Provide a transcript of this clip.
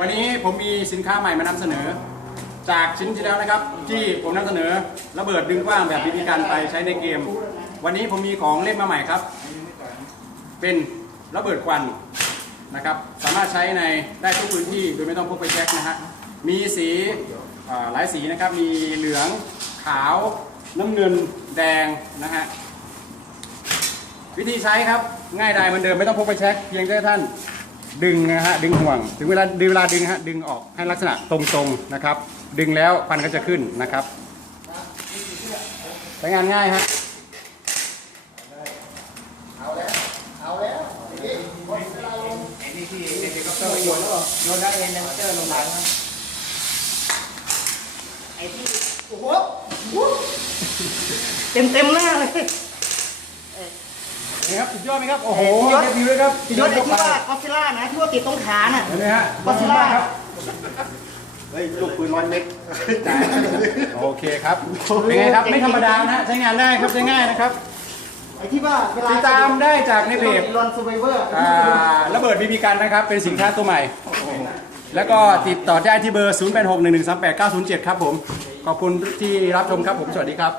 วันนี้ผมมีสินค้าใหม่มานำเสนอ จากชิ้นที่แล้วนะครับ ที่ผมนำเสนอระเบิดดึงกว้างแบบบีบีกันไปใช้ในเกม วันนี้ผมมีของเล่นมาใหม่ครับ เป็นระเบิดควันนะครับ สามารถใช้ในได้ทุกพื้นที่โดยไม่ต้องพกไปแช็คนะฮะมีสีหลายสีนะครับ มีเหลืองขาวน้ำเงินแดงนะฮะวิธีใช้ครับง่ายดายเหมือนเดิมไม่ต้องพกไปเช็คเพียงแค่ท่าน ดึงนะฮะดึงห่วง ถึงเวลาดึงเวลาดึงฮะดึงออกให้ลักษณะตรงๆนะครับ ดึงแล้วควันก็จะขึ้นนะครับใช้งานง่ายฮะไอ้นี่ที่เด็กๆก็โยนแล้วโยนได้เองนะเจอลงหลังนะไอ้ที่โอ้โหเต็มเต็มๆหน้าเลย นี่ครับสุดยอดไหมครับ โอ้โหสุดยอดเรียบร้อยครับยศไอ้ที่ว่าก็อดซิลล่านะที่ว่าติดตรงขาน่ะเห็นไหมฮะก็อดซิลล่าครับเฮ้ยลูกปืนร้อยเม็ดโอเคครับเป็นไงครับไม่ธรรมดานะฮะใช้งานได้ครับใช้ง่ายนะครับไอ้ที่ว่าเวลาติดตามได้จากในเพจรอนซูเวอร์อ่าระเบิดบีบีกันนะครับ เป็นสินค้าตัวใหม่ แล้วก็ติดต่อได้ที่เบอร์ 0861138907 ครับผม ขอบคุณที่รับชมครับผม สวัสดีครับ